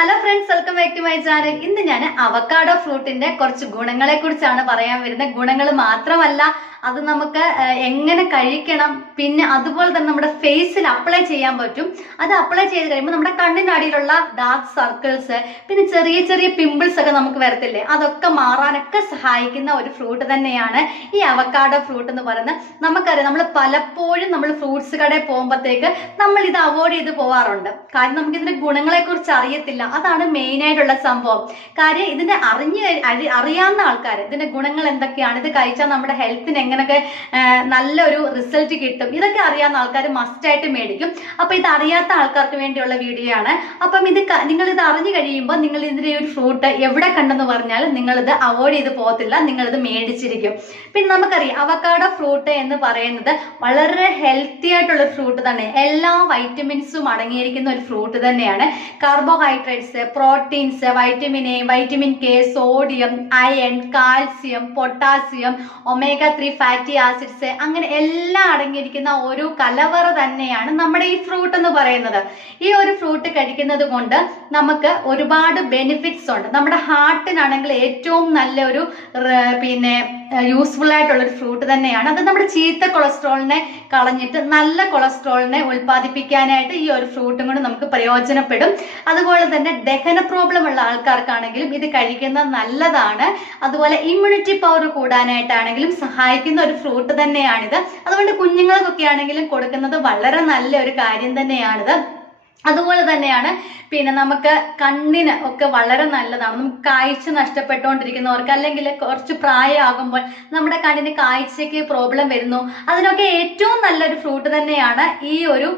Hello friends welcome back to my channel ഇന്ന് ഞാൻ avocado ഫ്രൂട്ടിന്റെ കുറച്ച് ഗുണങ്ങളെ കുറിച്ചാണ് പറയാൻ വരുന്നത്. ഗുണങ്ങൾ മാത്രമല്ല അത് നമുക്ക് എങ്ങനെ കഴിക്കണം പിന്നെ അതുപോലെ തന്നെ നമ്മുടെ ഫേസിൽ അപ്ലൈ ചെയ്യാൻ പറ്റും. അത് അപ്ലൈ ചെയ്ത് കഴിയുമ്പോൾ നമ്മുടെ അടിയിലുള്ള ഡാർക്ക് സർക്കിൾസ് പിന്നെ ചെറിയ ചെറിയ പിമ്പിൾസ് ഒക്കെ നമുക്ക് വരത്തില്ലേ? അതൊക്കെ മാറാനൊക്കെ സഹായിക്കുന്ന ഒരു ഫ്രൂട്ട് തന്നെയാണ് ഈ അവക്കാഡോ ഫ്രൂട്ട് എന്ന് പറയുന്നത്. നമുക്കറിയാം നമ്മൾ പലപ്പോഴും നമ്മൾ ഫ്രൂട്ട്സ് കടയിൽ പോകുമ്പോഴത്തേക്ക് നമ്മൾ ഇത് അവോയ്ഡ് ചെയ്ത് പോവാറുണ്ട്. കാരണം നമുക്ക് ഇതിന്റെ ഗുണങ്ങളെ കുറിച്ച് അറിയത്തില്ല. അതാണ് മെയിൻ ആയിട്ടുള്ള സംഭവം. കാര്യം ഇതിന്റെ അറിഞ്ഞ് അറിയാവുന്ന ആൾക്കാർ ഇതിന്റെ ഗുണങ്ങൾ എന്തൊക്കെയാണ് ഇത് കഴിച്ചാൽ നമ്മുടെ ഹെൽത്തിന് എങ്ങനെയൊക്കെ നല്ലൊരു റിസൾട്ട് കിട്ടും ഇതൊക്കെ അറിയാവുന്ന ആൾക്കാർ മസ്റ്റ് ആയിട്ട് മേടിക്കും. അപ്പൊ ഇത് അറിയാത്ത ആൾക്കാർക്ക് വേണ്ടിയുള്ള വീഡിയോ ആണ്. അപ്പം ഇത് നിങ്ങൾ ഇത് അറിഞ്ഞു കഴിയുമ്പോൾ നിങ്ങൾ ഇതിന്റെ ഒരു ഫ്രൂട്ട് എവിടെ കണ്ടെന്ന് പറഞ്ഞാൽ നിങ്ങൾ ഇത് അവോയ്ഡ് ചെയ്ത് പോകത്തില്ല നിങ്ങൾ ഇത് മേടിച്ചിരിക്കും. പിന്നെ നമുക്കറിയാം അവക്കാടോ ഫ്രൂട്ട് എന്ന് പറയുന്നത് വളരെ ഹെൽത്തി ആയിട്ടുള്ള ഫ്രൂട്ട് തന്നെ. എല്ലാ വൈറ്റമിൻസും അടങ്ങിയിരിക്കുന്ന ഒരു ഫ്രൂട്ട് തന്നെയാണ്. Carbohydrates proteins vitamin A vitamin K sodium iron calcium potassium omega three fatty acids അങ്ങനെ എല്ലാം അടങ്ങിയിരിക്കുന്ന ഒരു കലവറ തന്നെയാണ് നമ്മുടെ ഈ ഫ്രൂട്ട് എന്ന് പറയുന്നത്. ഈ ഒരു ഫ്രൂട്ട് കഴിക്കുന്നത് കൊണ്ട് നമുക്ക് ഒരുപാട് ബെനിഫിറ്റ്സ് ഉണ്ട്. നമ്മുടെ ഹാർട്ടിനാണെങ്കിൽ ഏറ്റവും നല്ലൊരു പിന്നെ യൂസ്ഫുൾ ആയിട്ടുള്ള ഒരു ഫ്രൂട്ട് തന്നെയാണ്. അത് നമ്മുടെ ചീത്ത കൊളസ്ട്രോളിനെ കളഞ്ഞിട്ട് നല്ല കൊളസ്ട്രോളിനെ ഉൽപ്പാദിപ്പിക്കാനായിട്ട് ഈ ഒരു ഫ്രൂട്ടും കൊണ്ട് നമുക്ക് പ്രയോജനപ്പെടും. അതുപോലെ തന്നെ ദഹന പ്രോബ്ലം ഉള്ള ആൾക്കാർക്കാണെങ്കിലും ഇത് കഴിക്കുന്നത് നല്ലതാണ്. അതുപോലെ ഇമ്മ്യൂണിറ്റി പവർ കൂടാനായിട്ടാണെങ്കിലും സഹായിക്കുന്ന ഒരു ഫ്രൂട്ട് തന്നെയാണിത്. അതുകൊണ്ട് കുഞ്ഞുങ്ങൾക്കൊക്കെ ആണെങ്കിലും കൊടുക്കുന്നത് വളരെ നല്ല ഒരു കാര്യം തന്നെയാണിത്. അതുപോലെ തന്നെയാണ് പിന്നെ നമുക്ക് കണ്ണിന് ഒക്കെ വളരെ നല്ലതാണ്. നമുക്ക് കാഴ്ച നഷ്ടപ്പെട്ടുകൊണ്ടിരിക്കുന്നവർക്ക് അല്ലെങ്കിൽ കുറച്ച് പ്രായമാകുമ്പോൾ നമ്മുടെ കണ്ണിന് കാഴ്ചയ്ക്ക് പ്രോബ്ലം വരുന്നു. അതിനൊക്കെ ഏറ്റവും നല്ലൊരു ഫ്രൂട്ട് തന്നെയാണ് ഈ ഒരു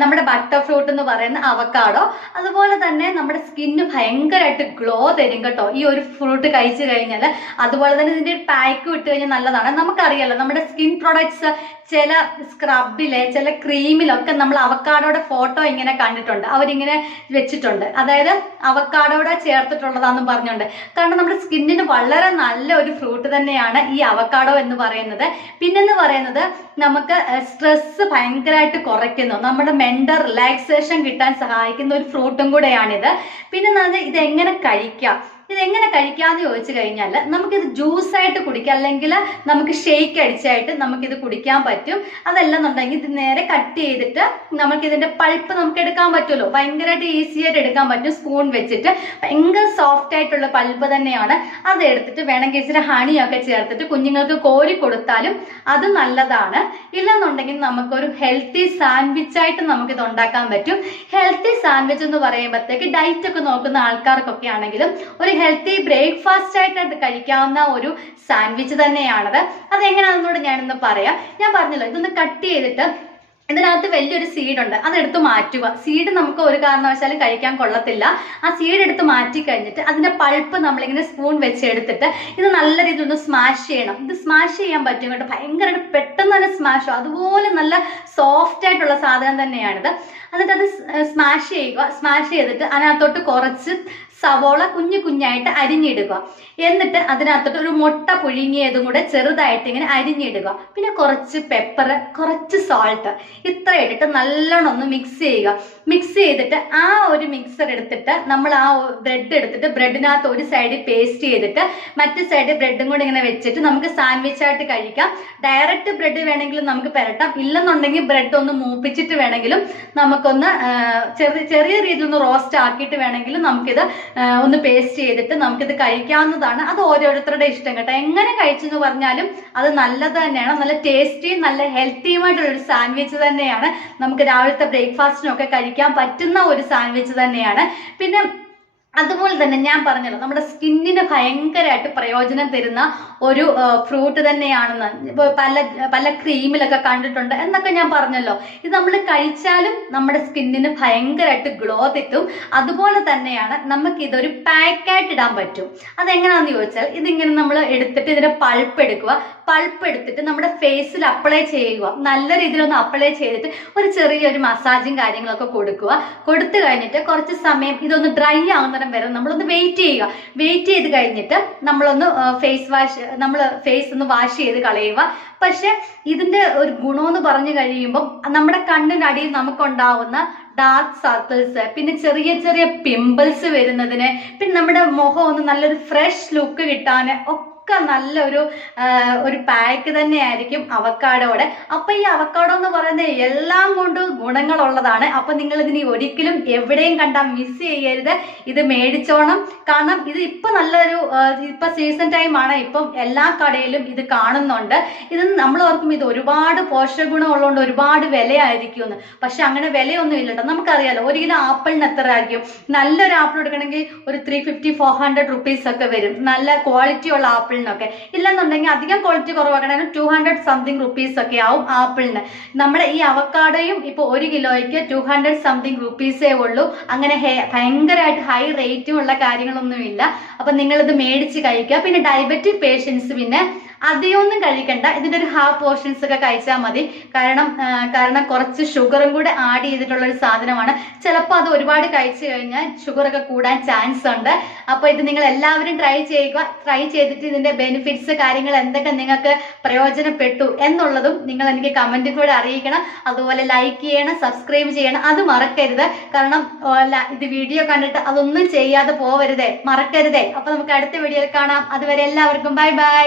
നമ്മുടെ ബട്ടർ ഫ്രൂട്ട് എന്ന് പറയുന്ന അവക്കാടോ അതുപോലെ തന്നെ നമ്മുടെ സ്കിന്ന് ഭയങ്കരമായിട്ട് ഗ്ലോ തരും കേട്ടോ. ഈ ഒരു ഫ്രൂട്ട് കഴിച്ചു കഴിഞ്ഞാൽ അതുപോലെ തന്നെ ഇതിന്റെ ഒരു പാക്ക് ഇട്ട് കഴിഞ്ഞാൽ നല്ലതാണ്. നമുക്കറിയാലോ നമ്മുടെ സ്കിൻ പ്രൊഡക്ട്സ് ചില സ്ക്രബിലെ ചില ക്രീമിലൊക്കെ നമ്മൾ അവക്കാടോടെ ഫോട്ടോ ഇങ്ങനെ കണ്ടിട്ടുണ്ട്. അവരിങ്ങനെ വെച്ചിട്ടുണ്ട്. അതായത് അവക്കാടോടെ ചേർത്തിട്ടുള്ളതാന്ന് പറഞ്ഞുകൊണ്ട് കാരണം നമ്മുടെ സ്കിന്നിന് വളരെ നല്ല ഒരു ഫ്രൂട്ട് തന്നെയാണ് ഈ അവക്കാടോ എന്ന് പറയുന്നത്. പിന്നെന്ന് പറയുന്നത് നമുക്ക് സ്ട്രെസ് ഭയങ്കരമായിട്ട് കുറയ്ക്കുന്നു. നമ്മുടെ മെന്റൽ റിലാക്സേഷൻ കിട്ടാൻ സഹായിക്കുന്ന ഒരു ഫ്രൂട്ടും കൂടെയാണിത്. പിന്നെ ഇത് എങ്ങനെ കഴിക്കാം? ഇത് എങ്ങനെ കഴിക്കാന്ന് ചോദിച്ചു കഴിഞ്ഞാൽ നമുക്കിത് ജ്യൂസ് ആയിട്ട് കുടിക്കാം അല്ലെങ്കിൽ നമുക്ക് ഷെയ്ക്ക് അടിച്ചായിട്ട് നമുക്കിത് കുടിക്കാൻ പറ്റും. അതല്ലെന്നുണ്ടെങ്കിൽ ഇത് നേരെ കട്ട് ചെയ്തിട്ട് നമുക്ക് ഇതിന്റെ പൾപ്പ് നമുക്ക് എടുക്കാൻ പറ്റുമല്ലോ. ഭയങ്കരമായിട്ട് ഈസി ആയിട്ട് എടുക്കാൻ പറ്റും സ്പൂൺ വെച്ചിട്ട്. ഭയങ്കര സോഫ്റ്റ് ആയിട്ടുള്ള പൾപ്പ് തന്നെയാണ്. അത് എടുത്തിട്ട് വേണമെങ്കിൽ ഇച്ചിരി ഹണിയൊക്കെ ചേർത്തിട്ട് കുഞ്ഞുങ്ങൾക്ക് കോരി കൊടുത്താലും അത് നല്ലതാണ്. ഇല്ലെന്നുണ്ടെങ്കിൽ നമുക്കൊരു ഹെൽത്തി സാൻഡ്വിച്ച് ആയിട്ട് നമുക്കിത് ഉണ്ടാക്കാൻ പറ്റും. ഹെൽത്തി സാൻഡ്വിച്ച് എന്ന് പറയുമ്പോഴത്തേക്ക് ഡയറ്റ് ഒക്കെ നോക്കുന്ന ആൾക്കാർക്കൊക്കെ ആണെങ്കിലും ഒരു ഹെൽത്തി ബ്രേക്ക്ഫാസ്റ്റ് ആയിട്ട് കഴിക്കാവുന്ന ഒരു സാൻഡ്വിച്ച് തന്നെയാണത്. അതെങ്ങനെയാണെന്നോട് ഞാനൊന്ന് പറയാം. ഞാൻ പറഞ്ഞല്ലോ ഇതൊന്ന് കട്ട് ചെയ്തിട്ട് ഇതിനകത്ത് വലിയൊരു സീഡ് ഉണ്ട്. അതെടുത്ത് മാറ്റുക. സീഡ് നമുക്ക് ഒരു കാരണവശാലും കഴിക്കാൻ കൊള്ളത്തില്ല. ആ സീഡ് എടുത്ത് മാറ്റി കഴിഞ്ഞിട്ട് അതിന്റെ പൾപ്പ് നമ്മളിങ്ങനെ സ്പൂൺ വെച്ച് എടുത്തിട്ട് ഇത് നല്ല രീതിയിൽ ഒന്ന് സ്മാഷ് ചെയ്യണം. ഇത് സ്മാഷ് ചെയ്യാൻ പറ്റും കേട്ടോ. ഭയങ്കര പെട്ടെന്ന് തന്നെ സ്മാഷ് അതുപോലെ നല്ല സോഫ്റ്റ് ആയിട്ടുള്ള സാധനം തന്നെയാണിത്. എന്നിട്ട് അത് സ്മാഷ് ചെയ്യുക. സ്മാഷ് ചെയ്തിട്ട് അതിനകത്തോട്ട് കുറച്ച് സവോള കുഞ്ഞു കുഞ്ഞായിട്ട് അരിഞ്ഞിടുക. എന്നിട്ട് അതിനകത്തോട്ട് ഒരു മുട്ട പുഴുങ്ങിയതും കൂടെ ചെറുതായിട്ട് ഇങ്ങനെ അരിഞ്ഞിടുക. പിന്നെ കുറച്ച് പെപ്പർ കുറച്ച് സോൾട്ട് ഇത്ര ഇട്ടിട്ട് നല്ലോണം ഒന്ന് മിക്സ് ചെയ്യുക. മിക്സ് ചെയ്തിട്ട് ആ ഒരു മിക്സർ എടുത്തിട്ട് നമ്മൾ ആ ബ്രെഡ് എടുത്തിട്ട് ബ്രെഡിനകത്ത് ഒരു സൈഡ് പേസ്റ്റ് ചെയ്തിട്ട് മറ്റു സൈഡ് ബ്രെഡും കൂടെ ഇങ്ങനെ വെച്ചിട്ട് നമുക്ക് സാൻഡ്വിച്ച് ആയിട്ട് കഴിക്കാം. ഡയറക്റ്റ് ബ്രെഡ് വേണമെങ്കിലും നമുക്ക് പെരട്ടാം. ഇല്ലെന്നുണ്ടെങ്കിൽ ബ്രെഡ് ഒന്ന് മൂപ്പിച്ചിട്ട് വേണമെങ്കിലും നമുക്കൊന്ന് ചെറിയ ചെറിയ രീതിയിൽ ഒന്ന് റോസ്റ്റ് ആക്കിയിട്ട് വേണമെങ്കിലും നമുക്കിത് ഒന്ന് പേസ്റ്റ് ചെയ്തിട്ട് നമുക്കിത് കഴിക്കാവുന്നതാണ്. അത് ഓരോരുത്തരുടെ ഇഷ്ടം കേട്ടോ. എങ്ങനെ കഴിച്ചു എന്ന് പറഞ്ഞാലും അത് നല്ലത് തന്നെയാണ്. നല്ല ടേസ്റ്റിയും നല്ല ഹെൽത്തിയുമായിട്ടുള്ള ഒരു സാൻഡ്വിച്ച് തന്നെയാണ്. നമുക്ക് രാവിലത്തെ ബ്രേക്ക്ഫാസ്റ്റിനൊക്കെ കഴിക്കാൻ പറ്റുന്ന ഒരു സാൻഡ്വിച്ച് തന്നെയാണ്. പിന്നെ അതുപോലെ തന്നെ ഞാൻ പറഞ്ഞല്ലോ നമ്മുടെ സ്കിന്നിന് ഭയങ്കരമായിട്ട് പ്രയോജനം തരുന്ന ഒരു ഫ്രൂട്ട് തന്നെയാണെന്ന്. പല പല ക്രീമിലൊക്കെ കണ്ടിട്ടുണ്ട് എന്നൊക്കെ ഞാൻ പറഞ്ഞല്ലോ. ഇത് നമ്മൾ കഴിച്ചാലും നമ്മുടെ സ്കിന്നിന് ഭയങ്കരമായിട്ട് ഗ്ലോ തെറ്റും. അതുപോലെ തന്നെയാണ് നമുക്ക് ഇതൊരു പാക്കായിട്ട് ഇടാൻ പറ്റും. അതെങ്ങനെയാണെന്ന് ചോദിച്ചാൽ ഇതിങ്ങനെ നമ്മൾ എടുത്തിട്ട് ഇതിന്റെ പൾപ്പ് എടുക്കുക പൾപ്പ് എടുത്തിട്ട് നമ്മുടെ ഫേസിൽ അപ്ലൈ ചെയ്യുക. നല്ല രീതിയിൽ ഒന്ന് അപ്ലൈ ചെയ്തിട്ട് ഒരു ചെറിയൊരു മസാജും കാര്യങ്ങളൊക്കെ കൊടുക്കുക. കൊടുത്തു കഴിഞ്ഞിട്ട് കുറച്ച് സമയം ഇതൊന്ന് ഡ്രൈ ആവുന്നിടം വരെ നമ്മളൊന്ന് വെയിറ്റ് ചെയ്യുക. വെയിറ്റ് ചെയ്ത് കഴിഞ്ഞിട്ട് നമ്മളൊന്ന് ഫേസ് വാഷ് നമ്മൾ ഫേസ് ഒന്ന് വാഷ് ചെയ്ത് കളയുക. പക്ഷെ ഇതിന്റെ ഒരു ഗുണമെന്ന് പറഞ്ഞു കഴിയുമ്പോൾ നമ്മുടെ കണ്ണിന്റെ അടിയിൽ നമുക്കുണ്ടാവുന്ന ഡാർക്ക് സർക്കിൾസ് പിന്നെ ചെറിയ ചെറിയ പിമ്പിൾസ് വരുന്നതിന് പിന്നെ നമ്മുടെ മുഖം ഒന്ന് നല്ലൊരു ഫ്രഷ് ലുക്ക് കിട്ടാൻ ഒക്കെ നല്ലൊരു ആ, ഒരു പാക്ക് തന്നെയായിരിക്കും അവക്കാടോടെ. അപ്പൊ ഈ അവക്കാടോ എന്ന് പറയുന്നത് എല്ലാം കൊണ്ടും ഗുണങ്ങളുള്ളതാണ്. അപ്പൊ നിങ്ങൾ ഇതിനി ഒരിക്കലും എവിടെയും കണ്ടാൽ മിസ് ചെയ്യരുത്. ഇത് മേടിച്ചോണം. കാരണം ഇത് ഇപ്പൊ നല്ലൊരു ഇപ്പൊ സീസൺ ടൈം ആണ്. ഇപ്പം എല്ലാ കടയിലും ഇത് കാണുന്നുണ്ട്. ഇത് നമ്മൾ ഓർക്കും ഇത് ഒരുപാട് പോഷക ഗുണം ഉള്ളതുകൊണ്ട് ഒരുപാട് വിലയായിരിക്കും എന്ന് പക്ഷെ അങ്ങനെ വിലയൊന്നും ഇല്ലട്ടോ. നമുക്കറിയാലോ ഒരു കിലോ ആപ്പിളിന് എത്ര ആയിരിക്കും? നല്ലൊരു ആപ്പിൾ എടുക്കണമെങ്കിൽ ഒരു three fifty four hundred rupees ഒക്കെ വരും. നല്ല ക്വാളിറ്റി ഉള്ള ആപ്പിളിനൊക്കെ. ഇല്ലെന്നുണ്ടെങ്കിൽ അധികം ക്വാളിറ്റി കുറവാക്കണമെങ്കിൽ ടു ഹൺഡ്രഡ് സംതിങ് റുപ്പീസ് ഒക്കെ ആവും ആപ്പിളിന്. നമ്മുടെ ഈ അവക്കാടയും ഇപ്പൊ ഒരു കിലോയ്ക്ക് ടു ഹൺഡ്രഡ് സംതിങ് റുപ്പീസേ ഉള്ളൂ. അങ്ങനെ ഭയങ്കരമായിട്ട് ഹൈ റേറ്റും ഉള്ള കാര്യങ്ങളൊന്നുമില്ല. അപ്പൊ നിങ്ങൾ ഇത് മേടിച്ച് കഴിക്കുക. പിന്നെ ഡയബറ്റിക് പേഷ്യൻസ് പിന്നെ അധികമൊന്നും കഴിക്കണ്ട. ഇതിന്റെ ഒരു ഹാഫ് പോർഷൻസ് ഒക്കെ കഴിച്ചാൽ മതി. കാരണം കാരണം കുറച്ച് ഷുഗറും കൂടെ ആഡ് ചെയ്തിട്ടുള്ള ഒരു സാധനമാണ്. ചിലപ്പോൾ അത് ഒരുപാട് കഴിച്ചു കഴിഞ്ഞാൽ ഷുഗർ ഒക്കെ കൂടാൻ ചാൻസ് ഉണ്ട്. അപ്പോൾ ഇത് നിങ്ങൾ എല്ലാവരും ട്രൈ ചെയ്യുക. ട്രൈ ചെയ്തിട്ട് ഇതിന്റെ ബെനിഫിറ്റ്സ് കാര്യങ്ങൾ എന്തൊക്കെ നിങ്ങൾക്ക് പ്രയോജനപ്പെട്ടു എന്നുള്ളതും നിങ്ങൾ എനിക്ക് കമന്റിൽ കൂടെ അറിയിക്കണം. അതുപോലെ ലൈക്ക് ചെയ്യണം സബ്സ്ക്രൈബ് ചെയ്യണം. അത് മറക്കരുത്. കാരണം ഇത് വീഡിയോ കണ്ടിട്ട് അതൊന്നും ചെയ്യാതെ പോവരുതേ. മറക്കരുതേ. അപ്പൊ നമുക്ക് അടുത്ത വീഡിയോയിൽ കാണാം. അതുവരെ എല്ലാവർക്കും ബൈ ബൈ